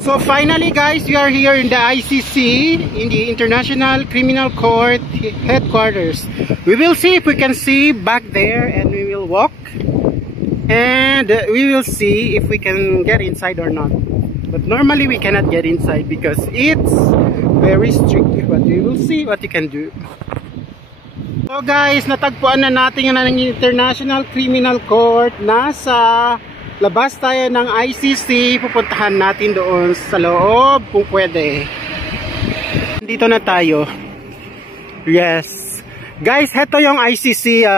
So finally guys, we are here in the ICC, in the International Criminal Court headquarters. We will see if we can see back there, and we will walk and we will see if we can get inside or not. But normally we cannot get inside because it's very strict, but we will see what you can do. So guys, natagpuan na natin yung International Criminal Court. Nasa labas tayo ng ICC, pupuntahan natin doon sa loob kung pwede. Dito na tayo. Yes. Guys, heto yung ICC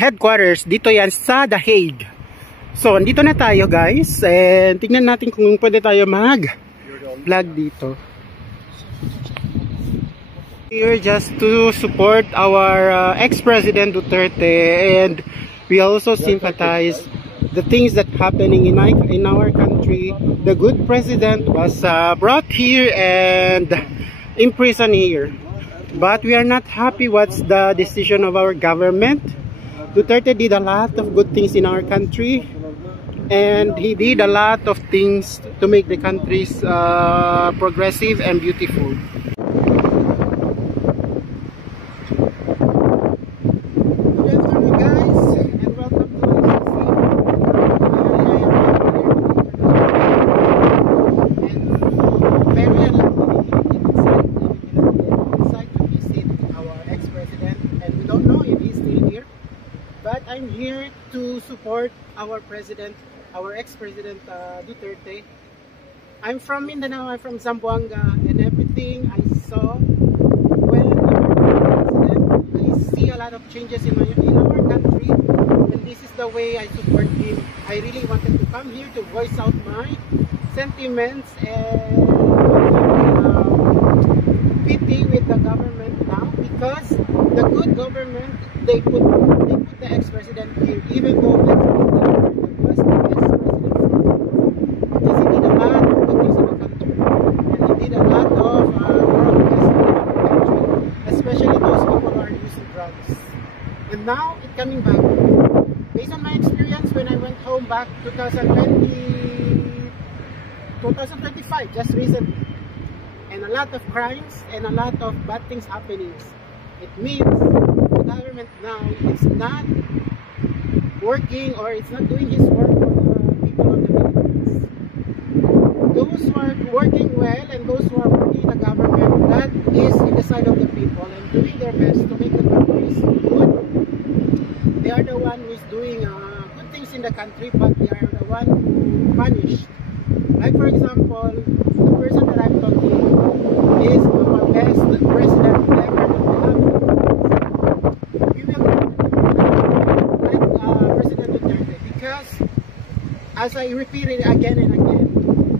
headquarters. Dito yan sa The Hague. So, dito na tayo guys. And tingnan natin kung pwede tayo mag-vlog dito. Here just to support our ex-president Duterte, and we also sympathize the things that happening in our country. The good president was brought here and imprisoned here, but we are not happy what's the decision of our government. Duterte did a lot of good things in our country, and he did a lot of things to make the country progressive and beautiful. I'm here to support our president, our ex-president Duterte. I'm from Mindanao, I'm from Zamboanga, and everything I saw when president, I see a lot of changes in our country, and this is the way I support him. I really wanted to come here to voice out my sentiments and pity with the government now, because the good government, they put the ex-president here, even though the was the ex-president, because he did a lot of good things in the country, and he did a lot of progress in the country, especially those people who are using drugs. And now it's coming back. Based on my experience, when I went home back 2025, just recently, and a lot of crimes and a lot of bad things happening. It means the government now is not working, or it's not doing his work for the people of the Philippines. Those who are working well and those who are working in the government, that is in the side of the people and doing their best to make the country good. They are the one who is doing good things in the country, but they are the one who punished. Like for example, the person that I'm talking is our best president ever that we have. We will like President Duterte, because as I repeat it again and again,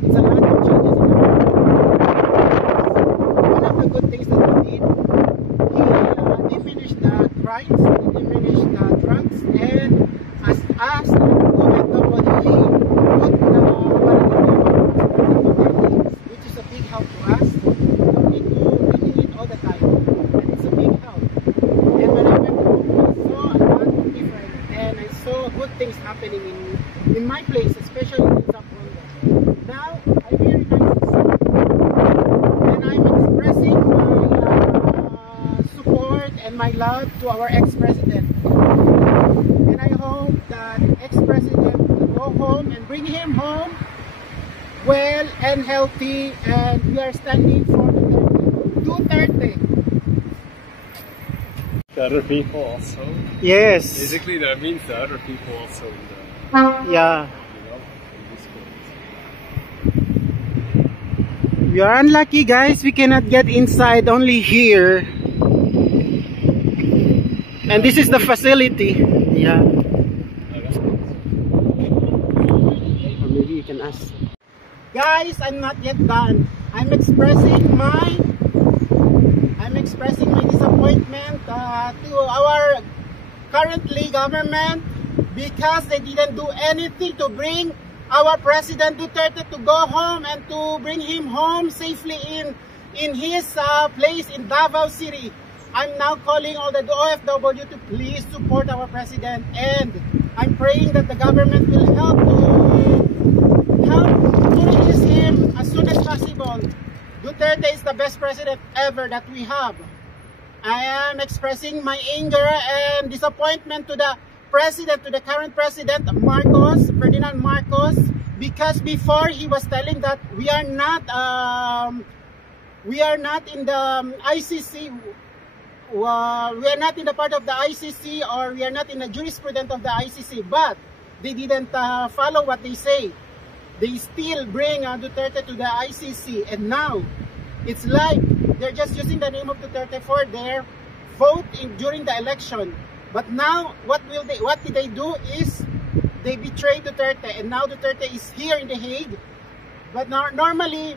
it's a lot of changes in the country. One of the good things that he did, he diminished the crimes, he diminished the drugs, and as us, OFW, put the which is a big help to us. We don't need to renew it all the time, and it's a big help. And when I went home, I saw a lot of different, and I saw good things happening in my place, especially in Zamboanga. Now I'm here in ICC, and I'm expressing my support and my love to our ex-president. And I hope that ex-president will go home and bring him home well and healthy, and we are standing for Duterte. The other people also? Yes. Basically that means the other people also in the, yeah. you know, in this place. We are unlucky guys, we cannot get inside, only here. And this is the facility. Yeah. Or maybe you can ask. Guys, I'm not yet done. I'm expressing my disappointment to our currently government, because they didn't do anything to bring our President Duterte to go home and to bring him home safely in his place in Davao City. I'm now calling all the OFW to please support our president, and I'm praying that the government will help to release him Duterte is the best president ever that we have. I am expressing my anger and disappointment to the president, to the current president, Marcos, Ferdinand Marcos, because before he was telling that we are not in the ICC, we are not in the part of the ICC, or we are not in the jurisprudence of the ICC, but they didn't follow what they say. They still bring Duterte to the ICC, and now it's like they're just using the name of Duterte for their vote during the election. But now, what did they do is they betrayed Duterte, and now Duterte is here in The Hague. But normally,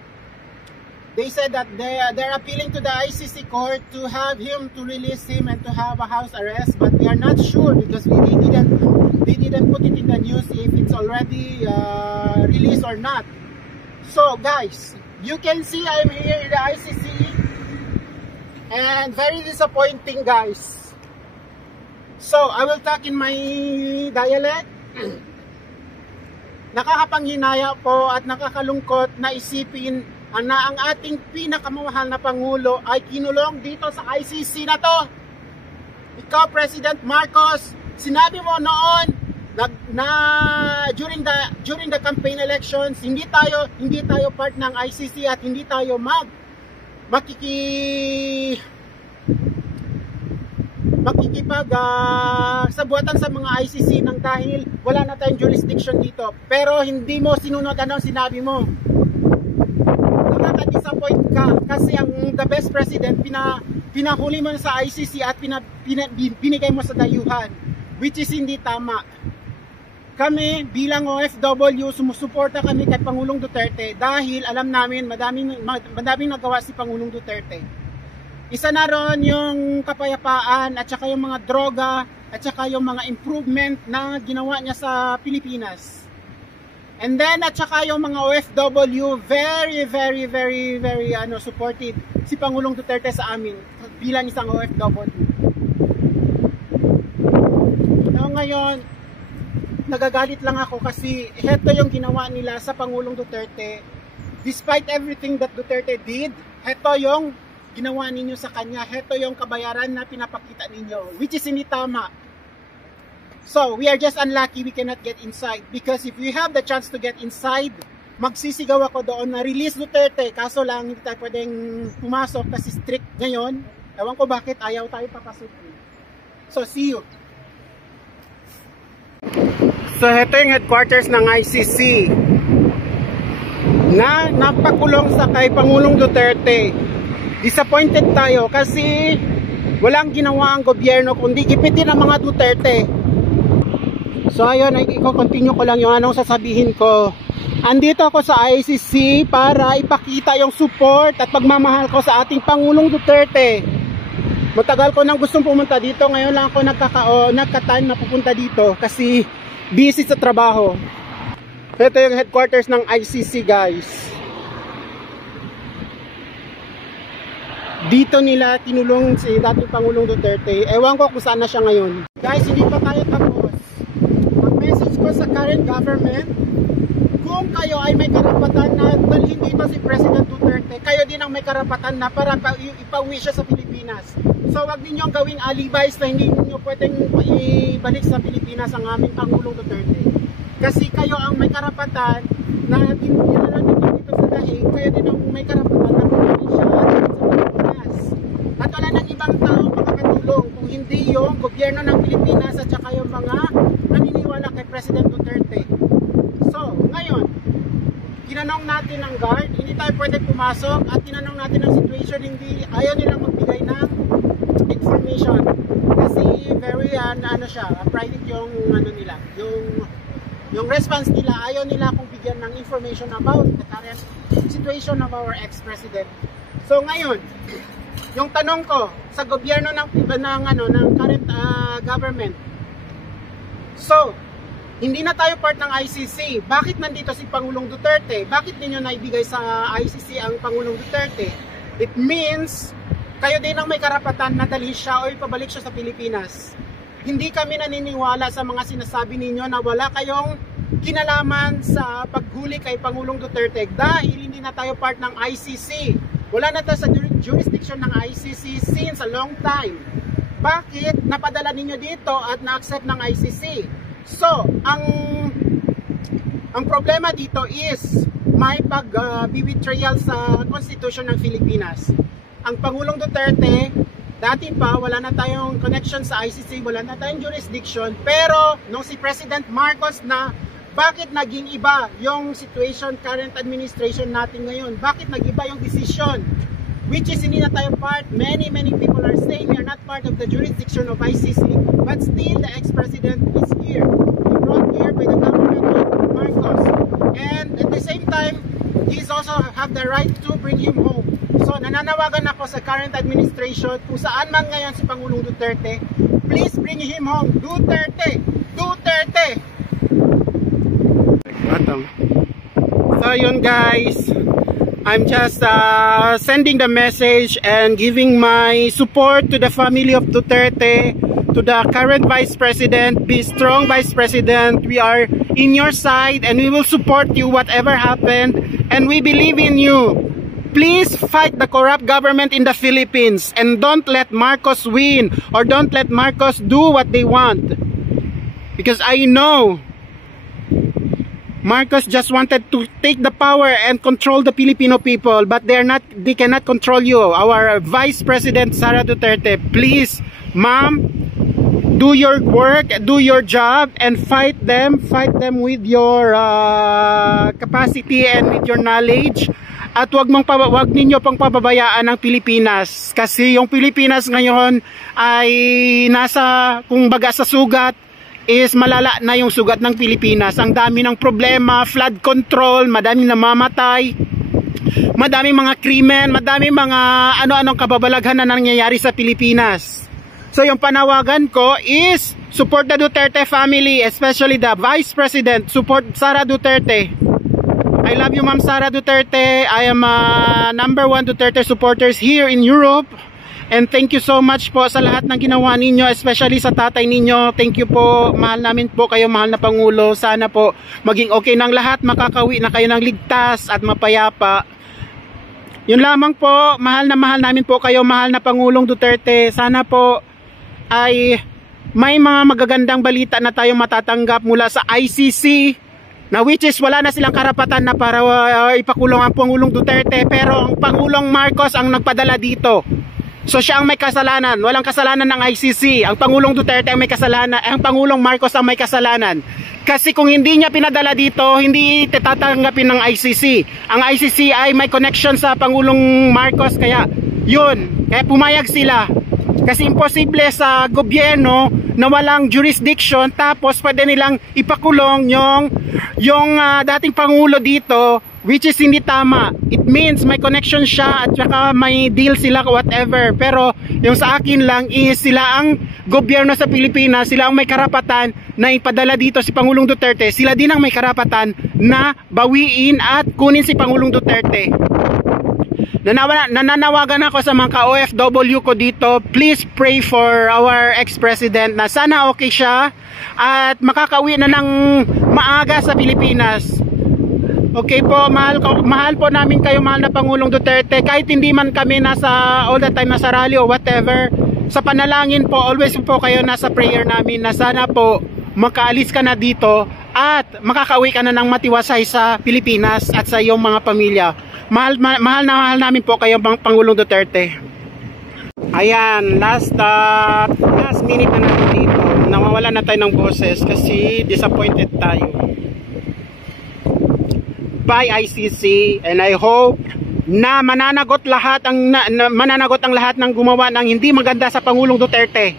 they said that they're appealing to the ICC court to have him, to release him and to have a house arrest, but we are not sure because they didn't put it in the news if it's already released or not. So guys, you can see I'm here in the ICC, and very disappointing, guys. So I will talk in my dialect. Nakakapanghinaya po at nakakalungkot na isipin na ang ating pinakamamahal na Pangulo ay kinulong dito sa ICC na to. Ikaw, President Marcos, sinabi mo noon na during the campaign elections, hindi tayo part ng ICC at hindi tayo makikipag sabuatan sa mga ICC nang dahil wala na tayong jurisdiction dito. Pero hindi mo sinunod ang sinabi mo. Nakaka-disappoint ka kasi ang the best president pinahuli mo sa ICC at binigay mo sa dayuhan, which is hindi tama. Kami bilang OFW, sumusuporta kami kay Pangulong Duterte dahil alam namin madaming nagawa si Pangulong Duterte. Isa na ron yung kapayapaan at saka yung mga droga at saka yung mga improvement na ginawa niya sa Pilipinas. And then at saka yung mga OFW, very supportive si Pangulong Duterte sa amin bilang isang OFW. So ngayon, nagagalit lang ako kasi heto yung ginawa nila sa Pangulong Duterte. Despite everything that Duterte did, heto yung ginawa ninyo sa kanya, heto yung kabayaran na pinapakita ninyo, which is hindi tama. So, we are just unlucky we cannot get inside. Because if we have the chance to get inside, magsisigaw ako doon na release Duterte. Kaso lang, hindi tayo pwedeng pumasok kasi strict ngayon. Ewan ko bakit ayaw tayo papasukin. So, see you. So, ito yung headquarters ng ICC na napakulong sa kay Pangulong Duterte. Disappointed tayo kasi walang ginawa ang gobyerno kundi gipitin ang mga Duterte. So ayun, i-continue ko lang yung anong sasabihin ko. Andito ako sa ICC para ipakita yung support at pagmamahal ko sa ating Pangulong Duterte. Matagal ko nang gustong pumunta dito, ngayon lang ako nagka-time na pupunta dito kasi busy sa trabaho. Ito yung headquarters ng ICC, guys. Dito nila tinulong si dating Pangulong Duterte. Ewan ko kung saan na siya ngayon. Guys, hindi pa tayo tapos. Message ko sa current government, kung kayo ay may karapatan na dalhin dito si President Duterte, kayo din ang may karapatan na para ipauwi siya sa Pilipinas. So wag ninyong gawing alibis na hindi niyo pwedeng ibalik sa Pilipinas ang aming Pangulong Duterte. Kasi kayo ang may karapatan na dinala ninyo dito sa The Hague, kayo din ang may karapatan na pumili siya sa Pilipinas. At wala nang ibang tao makakatulong kung hindi yung gobyerno ng Pilipinas at saka yung mga naniniwala kay President Duterte. So, ngayon, tinanong natin ang guard, hindi tayo pwede pumasok at tinanong natin ang situation, hindi ayaw nilang magbigay ng information. Kasi very private yung nila, yung response nila, ayaw nila kung bigyan ng information about the current situation of our ex-president. So ngayon, yung tanong ko sa gobyerno ng current government. So, hindi na tayo part ng ICC. Bakit nandito si Pangulong Duterte? Bakit ninyo naibigay sa ICC ang Pangulong Duterte? It means, kayo din ang may karapatan na dalhin siya o ipabalik siya sa Pilipinas. Hindi kami naniniwala sa mga sinasabi ninyo na wala kayong kinalaman sa paghuli kay Pangulong Duterte dahil hindi na tayo part ng ICC. Wala na tayo sa jurisdiction ng ICC since a long time. Bakit napadala ninyo dito at na-accept ng ICC? So, ang problema dito is may pag-betrayal sa Constitution ng Pilipinas. Ang Pangulong Duterte, dati pa wala na tayong connection sa ICC, wala na tayong jurisdiction, pero nung si President Marcos na, bakit naging iba yung situation, current administration natin ngayon? Bakit nag-iba yung decision? Which is hindi na tayo part, many people are saying we are not part of the jurisdiction of ICC, but still the ex-president is here. He brought here by the government of Marcos. And at the same time, he's also have the right to bring him home. So nananawagan ako sa current administration, kung saan man ngayon si Pangulong Duterte, please bring him home. Duterte! Duterte! So yun guys, I'm just sending the message and giving my support to the family of Duterte, to the current Vice President. Be strong, Vice President. We are in your side and we will support you whatever happened, and we believe in you. Please fight the corrupt government in the Philippines and don't let Marcos win, or don't let Marcos do what they want. Because I know Marcos just wanted to take the power and control the Filipino people, but they cannot control you. Our Vice President Sara Duterte, please, ma'am, do your work, do your job, and fight them with your capacity and with your knowledge. At wag ninyo pang pababayaan ang Pilipinas, kasi yung Pilipinas ngayon ay nasa, kung baga sa sugat, is malala na yung sugat ng Pilipinas. Ang dami ng problema, flood control, madaming namamatay, madaming mga krimen, madaming mga ano-anong kababalaghan na nangyayari sa Pilipinas. So yung panawagan ko is support the Duterte family, especially the Vice President. Support Sara Duterte. I love you, Ma'am Sara Duterte. I am #1 Duterte supporters here in Europe. And thank you so much po sa lahat ng ginawa ninyo, especially sa tatay ninyo. Thank you po. Mahal namin po kayo, mahal na Pangulo. Sana po maging okay ng lahat, makakawi na kayo ng ligtas at mapayapa. Yun lamang po. Mahal namin po kayo, mahal na Pangulong Duterte. Sana po ay may mga magagandang balita na tayong matatanggap mula sa ICC, na which is wala na silang karapatan na para ipakulong ang Pangulong Duterte, pero ang Pangulong Marcos ang nagpadala dito. So siya ang may kasalanan, walang kasalanan ng ICC. Ang Pangulong Duterte ang may kasalanan, ang Pangulong Marcos ang may kasalanan. Kasi kung hindi niya pinadala dito, hindi tatanggapin ng ICC. Ang ICC ay may connection sa Pangulong Marcos, kaya yun, kaya pumayag sila. Kasi imposible sa gobyerno na walang jurisdiction tapos pwede nilang ipakulong yung dating Pangulo dito, which is hindi tama. It means may connection siya at saka may deal sila whatever. Pero yung sa akin lang is sila ang gobyerno sa Pilipinas, sila ang may karapatan na ipadala dito si Pangulong Duterte. Sila din ang may karapatan na bawiin at kunin si Pangulong Duterte. Nananawagan ako sa mga ka-OFW ko dito, please pray for our ex-president na sana okay siya at makakauwi na ng maaga sa Pilipinas. Okay po, mahal po namin kayo, mahal na Pangulong Duterte. Kahit hindi man kami nasa all the time nasa rally o whatever, sa panalangin po, always po kayo nasa prayer namin na sana po makaalis ka na dito at makakauwi ka na ng matiwasay sa Pilipinas at sa iyong mga pamilya. Mahal namin po kayo, Pangulong Duterte. Ayan, last minute na natin dito. Nawawala na tayo ng boses kasi disappointed tayo by ICC, and I hope na mananagot ang lahat ng gumawa ng hindi maganda sa Pangulong Duterte.